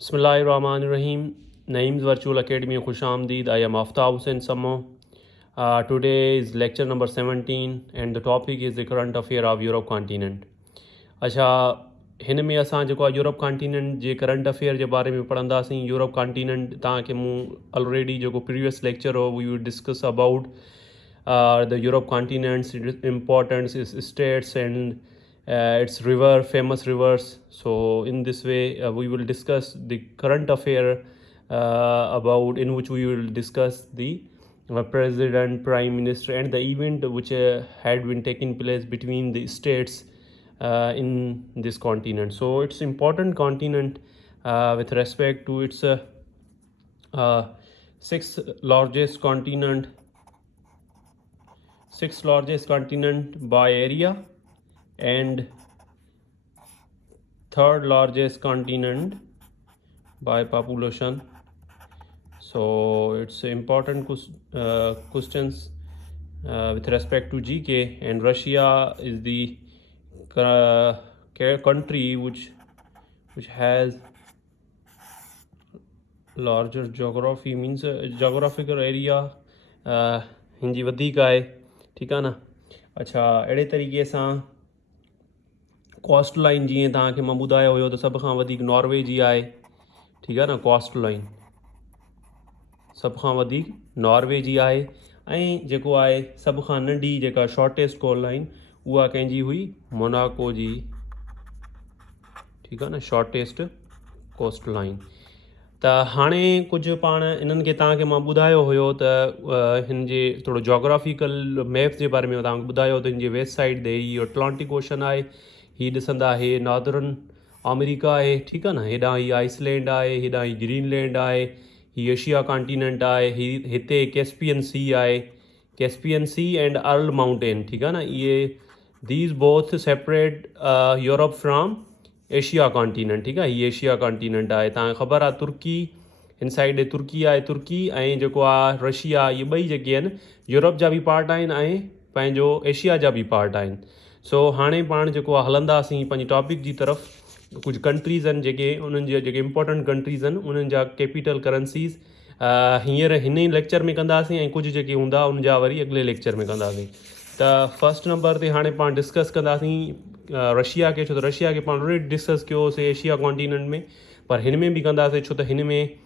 Bismillahirrahmanirrahim. Naeem's Virtual Academy खुश आमदीद. I am Aftab Hussain Samo. Today is lecture number 17 and the topic is the current affair of Europe continent. अच्छा, हिन में असां जेको आहे यूरोप कॉन्टिनेंट जे करंट अफेयर जे बारे में पढ़ंदासीं. यूरोप कॉन्टिनेंट तव्हांखे मूं ऑलरेडी जेको प्रीवियस लेक्चर हो we will discuss about the Europe continent's importance, its states and its famous rivers. So in this way, we will discuss the current affair about in which we will discuss the president, prime minister, and the event which had been taking place between the states in this continent. So it's important continent with respect to its sixth largest continent by area and third largest continent by population. So it's important questions with respect to GK, and Russia is the country which has larger geography, means geographical area हिनजी वधीक आहे. ठीकु आहे न. अच्छा, अहिड़े तरीक़े सां कॉस्ट लाइन जीअं तव्हांखे मां ॿुधायो हुयो त सभ खां वधीक नॉर्वे जी आहे. ठीकु आहे न. कॉस्ट लाइन सभ खां वधीक नॉर्वे जी आहे. ऐं जेको आहे सभ खां नंढी जेका शॉर्टेस्ट कोस्ट लाइन उहा कंहिंजी हुई, मोनाको जी. ठीकु आहे न. Shortest coast line. त हाणे कुझु पाण इन्हनि खे तव्हांखे मां ॿुधायो हुयो त हिन जे थोरो जोग्राफिकल मैप्स जे बारे में तव्हांखे ॿुधायो त हिन जे वेस्ट साइड ते इहो अटलांटिक ओशन आहे. हीअ ॾिसंदा हे नॉर्दर्न अमेरिका आहे. ठीकु आहे न. हेॾां हीअ आइसलैंड आहे, हेॾां हीअ ग्रीनलैंड आहे, हीअ एशिया कॉन्टिनेंट आहे, हिते कैस्पियन सी आहे, Caspian sea and Ural mountain. ठीकु आहे न. इहे these both separate Europe from Asia continent. ठीकु आहे. हीअ एशिया कॉन्टिनेंट आहे. तव्हांखे ख़बर आहे तुर्की हिन साइड तुर्की आहे. तुर्की ऐं जेको आहे रशिया, इहे ॿई जेके आहिनि यूरोप जा बि पार्ट आहिनि ऐं पंहिंजो एशिया जा बि पार्ट आहिनि. सो हाणे पाण जेको आहे हलंदासीं पंहिंजी टॉपिक जी तरफ़. कुझु कंट्रीज़ आहिनि जेके उन्हनि जा जेके इम्पोर्टेंट कंट्रीज़ आहिनि उन्हनि जा कैपिटल करंसीज़ हींअर हिन ई लेक्चर में कंदासीं ऐं कुझु जेके हूंदा उन जा वरी अॻिले लेक्चर में कंदासीं. त फर्स्ट नंबर ते हाणे पाण डिस्कस कंदासीं रशिया खे, छो त रशिया खे पाण ऑलरेडी डिस्कस कयोसीं एशिया कॉन्टिनेंट में, पर हिन में बि कंदासीं छो त हिन में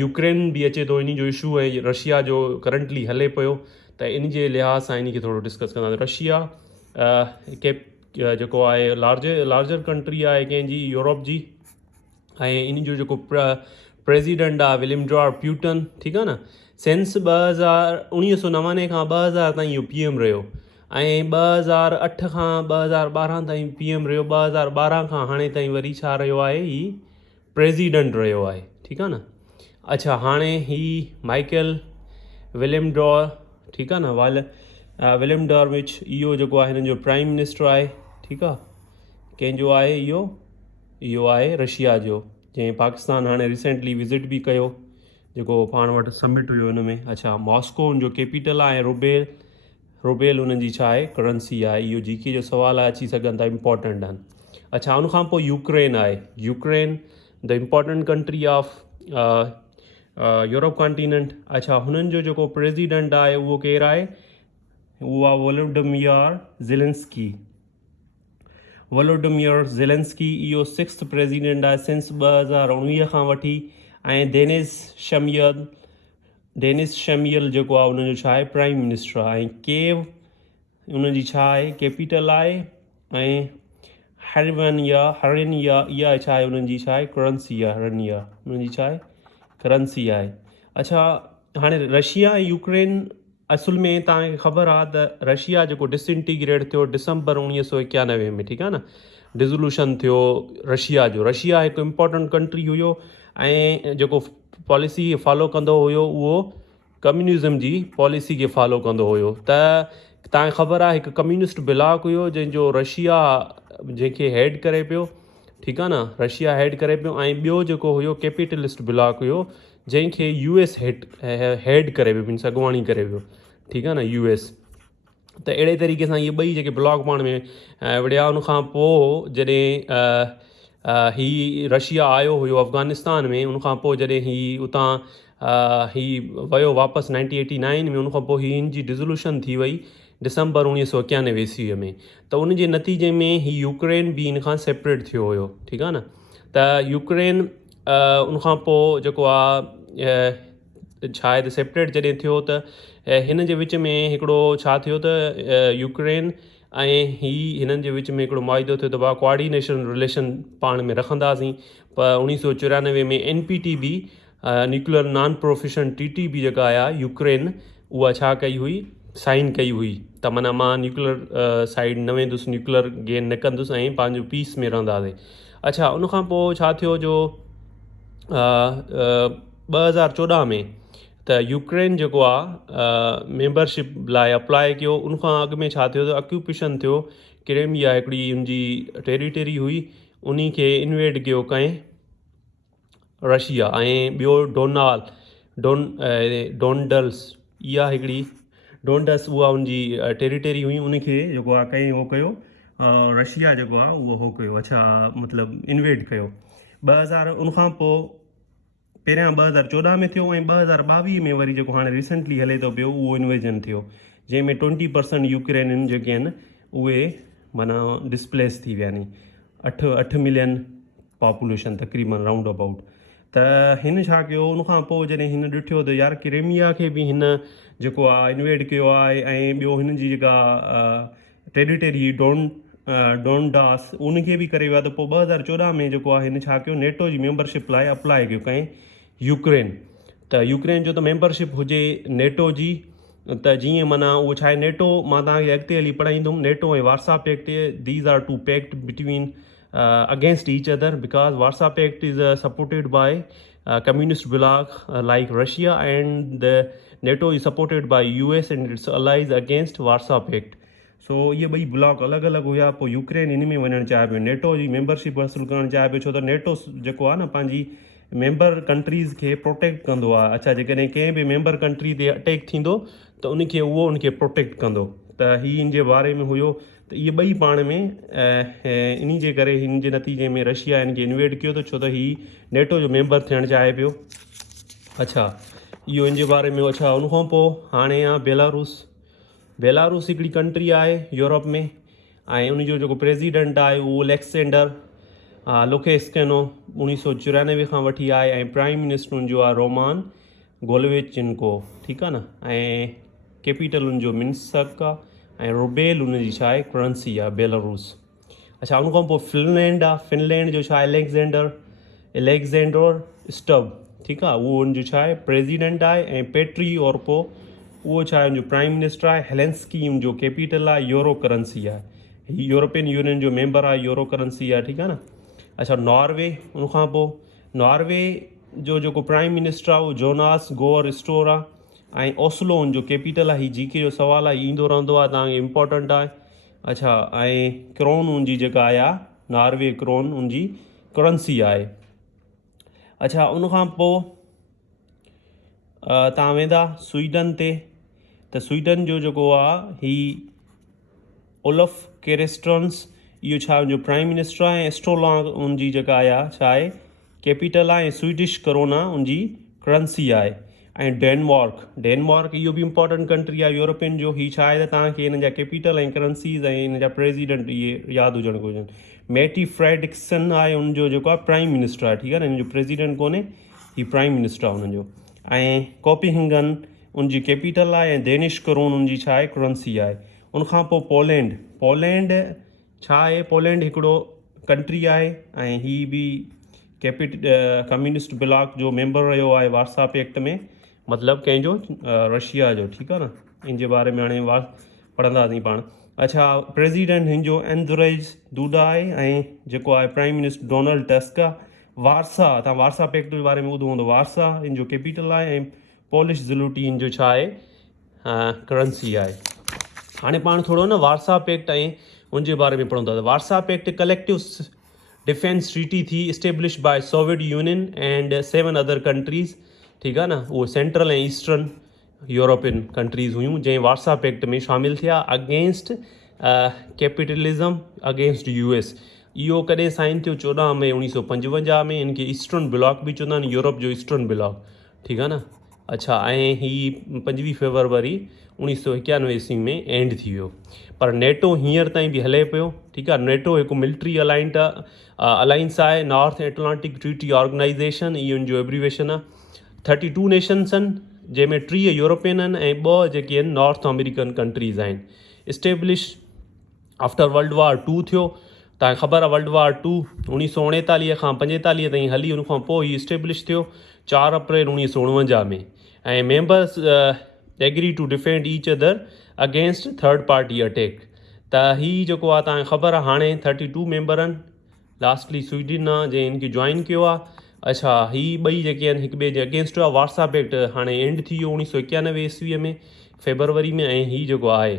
यूक्रेन बि अचे थो. इन जो इशू आहे रशिया जो करंटली हले पियो, त इन जे लिहाज़ सां इन खे थोरो डिस्कस कंदासीं. रशिया जेको आहे लार्जर कंट्री आहे कंहिंजी, यूरोप जी, ऐं इन जो जेको प्रेसिडेंट आहे विलियम प्यूटन. ठीकु आहे न. सेंस 1999 खां 2000 ताईं इहो PM रहियो ऐं 2008 खां 2012 ताईं PM रहियो. 2012 खां हाणे ताईं वरी छा रहियो आहे, ही प्रेसिडेंट रहियो आहे. ठीकु आहे न. अच्छा, हाणे ही माइकल विलियम डॉर. ठीकु आहे न. विलियम डॉरविच इहो जेको आहे हिननि जो प्राइम मिनिस्टर आहे. ठीकु आहे. कंहिंजो आहे इहो आहे रशिया जो, जंहिं पाकिस्तान हाणे रिसेंटली विज़िट बि कयो, जेको पाण वटि समिट हुयो हिन में. अच्छा, मॉस्को उनजो कैपिटल आहे. रुबेल उन्हनि जी छा आहे, करंसी आहे. इहो GK जो सुवाल आहे, अची सघनि था, इम्पॉर्टेंट आहिनि. अच्छा, उनखां पोइ यूक्रेन आहे. Ukraine the important country of Europe continent. अच्छा, हुननि जो जेको प्रेसिडेंट आहे उहो केरु आहे, उहो आहे वोलोडिमिर ज़ेलेंस्की. इहो 6th प्रेसिडेंट आहे सिंस 2019 खां वठी. ऐं डेनिस शमियल जेको आहे उनजो छा आहे, प्राइम मिनिस्टर आहे. ऐं केव उनजी छा आहे, कैपिटल आहे. ऐं हरेनिया इहा छा आहे, उन्हनि जी छा आहे, करंसी आहे. हरेनिया उन्हनि जी छा आहे, करंसी आहे. अच्छा, हाणे रशिया ऐं यूक्रेन असुल में तव्हांखे ख़बर आहे त रशिया जेको डिसइंटीग्रेट थियो डिसंबर 1991 में. ठीकु आहे न. डिज़ोल्यूशन थियो रशिया जो. रशिया हिकु इम्पोर्टेंट कंट्री हुयो ऐं जेको पॉलिसी फॉलो कंदो हुयो उहो कम्युनिज़म जी पॉलिसी खे फॉलो कंदो हुयो. त तव्हांखे ख़बर आहे हिकु कम्युनिस्ट ब्लॉक हुयो जंहिंजो रशिया जंहिंखे हेड करे पियो. ठीकु आहे न. रशिया हेड करे पियो. ऐं ॿियो जेको हुयो कैपिटलिस्ट ब्लॉक हुयो जंहिंखे US हेड करे पियो, मीन्स अॻुवाणी करे पियो. ठीकु आहे न. US त अहिड़े तरीक़े सां इहे ॿई जेके ब्लॉक पाण में विड़िया. उनखां पोइ जॾहिं ही रशिया आयो हुयो अफ़गानिस्तान में, उनखां पोइ जॾहिं ही उतां ही वियो वापसि 1989 में, उनखां पोइ ही जी डिज़ोल्यूशन थी वई डिसंबर 1991 ईस्वीअ में। त उन जे नतीजे में ही यूक्रेन बि इन खां सेपरेट थियो हुयो, ठीकु आहे न। त यूक्रेन उनखां पोइ जेको आहे छा आहे त सेपरेट जॾहिं थियो त हिन जे विच में हिकिड़ो छा थियो त यूक्रेन ऐं हिननि जे विच में हिकिड़ो मुआइदो थियो त भाउ कोऑर्डिनेशन रिलेशन पाण में रखंदासीं। पर 1994 में NPT बि न्यूक्लियर नॉन प्रोफिशन TTP जेका आहे यूक्रेन, उहा छा कई हुई, साइन कई हुई त माना मां न्यूक्लियर साइड न वेंदुसि, न्यूक्लियर गेन न कंदुसि ऐं पंहिंजो पीस में रहंदासीं। अच्छा, उनखां पोइ छा थियो जो 2014 में त यूक्रेन जेको आहे मेंबरशिप लाइ अप्लाई कयो। उनखां अॻु में छा थियो त ऑक्यूपेशन थियो, क्रीमिया हिकिड़ी उनजी टेरिटरी हुई, उन्ही खे इन्वेड कयो कंहिं रशिया। ऐं ॿियो डोनडल्स, इहा हिकिड़ी डोनडस, उहा उनजी टेरिटरी हुई, उनखे जेको आहे कंहिं उहो कयो रशिया जेको आहे उहो हो कयो, अच्छा मतिलबु इन्वेड कयो 2000। उनखां पोइ पहिरियां 2014 में थियो ऐं 2022 में वरी जेको हाणे रिसेंटली हले थो पियो उहो इन्वेजन थियो, जंहिंमें 20% यूक्रेनियन जेके आहिनि उहे माना डिस्प्लेस थी विया आहिनि। 8 मिलियन पॉपुलेशन तक़रीबन राउंड अबाउट। त हिन छा कयो, उनखां पोइ जॾहिं हिन ॾिठो त यार क्रीमिया खे बि हिन जेको आहे इन्वेड कयो आहे, ऐं ॿियो हिन जी जेका टेरिटरी डोनडास उनखे बि करे वियो आहे, त पोइ 2014 में जेको आहे हिन छा कयो, नेटो जी मेंबरशिप लाइ अप्लाई कयो कंहिं यूक्रेन। त यूक्रेन जो त मेंबरशिप हुजे नेटो जी, त जीअं माना उहो छा आहे नेटो, मां तव्हांखे अॻिते हली पढ़ाईंदुमि, नेटो ऐं Warsaw Pact, these are two pact between against each other, because Warsaw Pact is supported by communist bloc like Russia, and the NATO is supported by US and its allies against Warsaw Pact. सो ये ॿई ब्लॉक अलॻि अलॻि हुया। पोइ यूक्रेन इन में वञणु चाहे पियो, नेटो जी मेंबरशिप हासिलु करणु चाहे पियो, छो त नेटो जेको आहे न पंहिंजी मेंबर कंट्रीज़ खे प्रोटेक्ट कंदो आहे। अच्छा, जेकॾहिं कंहिं बि मेंबर कंट्री ते अटैक थींदो त उनखे प्रोटेक्ट कंदो। त हीअ इन जे बारे में हुयो। त इहे ॿई पाण में इन जे करे हिन जे नतीजे में रशिया हिन खे इन्वेड कयो, त छो त हीअ नेटो जो मेंबर थियणु चाहे पियो। अच्छा, इहो इन जे बारे में। अच्छा, उनखां पोइ हाणे आहे बेलारूस हिकिड़ी कंट्री आहे यूरोप में, ऐं उनजो जेको प्रेसिडेंट आहे उहो अलेक्सेंडर लुकाशेंको 1994 खां वठी आहे, ऐं प्राइम मिनिस्टर उनजो आहे रोमान गोल्वेचेंको, ठीकु आहे न। ऐं कैपिटल उनजो मिन्स्क आहे, ऐं रूबेल उनजी छा आहे करेंसी आहे बेलारूस। अच्छा, उनखां पोइ फिनलैंड आहे। फिनलैंड जो छा आहे एलेक्जेंडर स्टब, ठीकु आहे, उहो उनजो छा आहे प्रेसिडेंट आहे, ऐं पेट्री ओरपो उहो छा आहे उनजो प्राइम मिनिस्टर आहे। हेलेंस्की उनजो कैपिटल आहे, यूरो करेंसी आहे, यूरोपियन यूनियन जो मेंबर आहे, यूरो करेंसी आहे, ठीकु आहे न। अच्छा, नॉर्वे, उनखां पोइ नॉर्वे जो जेको प्राइम मिनिस्टर आहे उहो जोनास गोअर स्टोर आहे, ऐं ओस्लो उनजो कैपिटल आहे। हीउ जीके जो सुवालु आहे, ईंदो रहंदो आहे, तव्हांखे इम्पोर्टेंट आहे। अच्छा, ऐं क्रोन उनजी जेका आहे नॉर्वे क्रोन उनजी करेंसी आहे। अच्छा, उनखां पोइ तव्हां वेंदा स्वीडन ते, त स्वीडन जो जेको आहे ही ओलफ क्रिस्टेंसन, इहो छा उनजो प्राइम मिनिस्टर आहे, ऐं एस्ट्रोलॉग उनजी जेका आहे छा आहे कैपिटल आहे, ऐं स्वीडिश करोना उनजी करेंसी आहे। ऐं डेनमार्क इहो बि इम्पोर्टेंट कंट्री आहे यूरोपियन जो। हीउ छा आहे त तव्हांखे हिन जा कैपिटल ऐं करेंसीज़ ऐं हिन जा प्रेसिडेंट इहे यादि हुजणु घुरिजनि। मैटी फ्रेडरिक्सन आहे उनजो जेको आहे प्राइम मिनिस्टर आहे, ठीकु आहे न, हिन जो प्रेसिडेंट कोन्हे, हीउ प्राइम मिनिस्टर आहे हुनजो। ऐं कोपेनहेगन उनजी कैपिटल आहे, ऐं डेनिश करोन उनजी छा आहे करेंसी आहे। उनखां पोइ पोलैंड छा आहे, पोलैंड हिकिड़ो कंट्री आहे, ऐं हीअ बि कम्युनिस्ट ब्लॉक जो मेंबर रहियो आहे वार्सा पैक्ट में, मतिलबु कंहिंजो रशिया जो, ठीकु आहे न। इन जे बारे में हाणे पढ़ंदासीं पाण। अच्छा, प्रेसिडेंट हिन जो एंड्रेज दूडा आहे, ऐं जेको आहे प्राइम मिनिस्टर डोनाल्ड टस्क आहे। तव्हां वार्सा पैक्ट जे बारे में ॿुधो हूंदो, वार्सा इन जो कैपिटल आहे, ऐं पोलिश ज़्लूटी इन जो छा आहे करेंसी आहे। हाणे पाण थोरो न वार्सा पैक्ट ऐं उनजे बारे में पढ़ूं था। त Warsaw pact collective defence treaty थी establish by Soviet Union and 7 other countries, ठीकु आहे न। उहो सेंट्रल ऐं ईस्टर्न यूरोपियन कंट्रीज़ हुयूं जंहिं वार्सा पैक्ट में शामिलु थिया अगेंस्ट कैपिटलिज़म, अगेंस्ट US। इहो कॾहिं साइन थियो 14 मई 1955 में। इनखे ईस्टर्न ब्लॉक बि चवंदा आहिनि, यूरोप जो ईस्टर्न ब्लॉक, ठीकु आहे न। अच्छा, ऐं हीअ 25 फरवरी 1991 ईस्वी में एंड थी वियो। पर नेटो हींअर ताईं बि हले पियो, ठीकु आहे। नेटो हिकु मिलिट्री अलाइंस आहे, नॉर्थ एटलांटिक ट्रीटी ऑर्गेनाइज़ेशन, इहो इनजो एब्रीवेशन आहे। 32 नेशन्स आहिनि, जंहिंमें 3 यूरोपियन आहिनि ऐं 2 जेके आहिनि नॉर्थ अमेरिकन कंट्रीज़ आहिनि। इस्टेब्लिश आफ्टर वर्ल्ड वार 2 थियो। तव्हांखे ख़बर आहे वर्ल्ड वार 2 1939 खां 45 ताईं हली, उनखां पोइ ही इस्टेब्लिश थियो 4 अप्रैल 1949 में। ऐं members agree to defend each other against third party attack. त हीअ जेको आहे तव्हांखे ख़बर आहे हाणे 32 मेंबर आहिनि। लास्टली स्वीडन आहे जंहिं हिनखे जॉइन कयो आहे। अच्छा, हीअ ॿई जेके आहिनि हिक ॿिए जे अगेंस्ट हुआ। वार्सा पैक्ट हाणे एंड थी वियो 1991 ईस्वीअ में फेबरवरी में। ऐं हीअ जेको आहे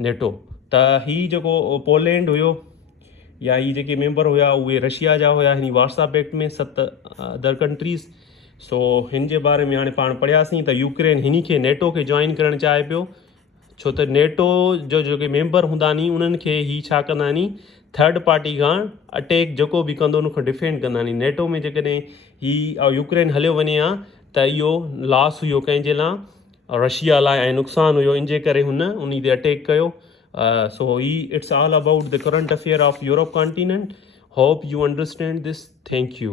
नेटो, त हीअ जेको पोलैंड हुयो या हीअ जेके मेंबर हुआ उहे रशिया जा हुआ हिन वार्सा पैक्ट में, 7 अदर कंट्रीज़। सो हिन जे बारे में हाणे पाण पढ़ियासीं त यूक्रेन हिन खे नेटो खे जॉइन करणु चाहे पियो, छो त नेटो जो जेके मेंबर हूंदा नी उन्हनि खे ही छा कंदा नी, थर्ड पार्टी खां अटैक जेको बि कंदो उनखां डिफेंड कंदा नी। नेटो में जेकॾहिं ही यूक्रेन हलियो वञे हा त इहो लॉस हुयो कंहिंजे लाइ, रशिया लाइ, ऐं नुक़सानु हुयो, इन जे करे हुन उन ते अटैक कयो। So it's all about the current affair of Europe continent. Hope you understand this. Thank you.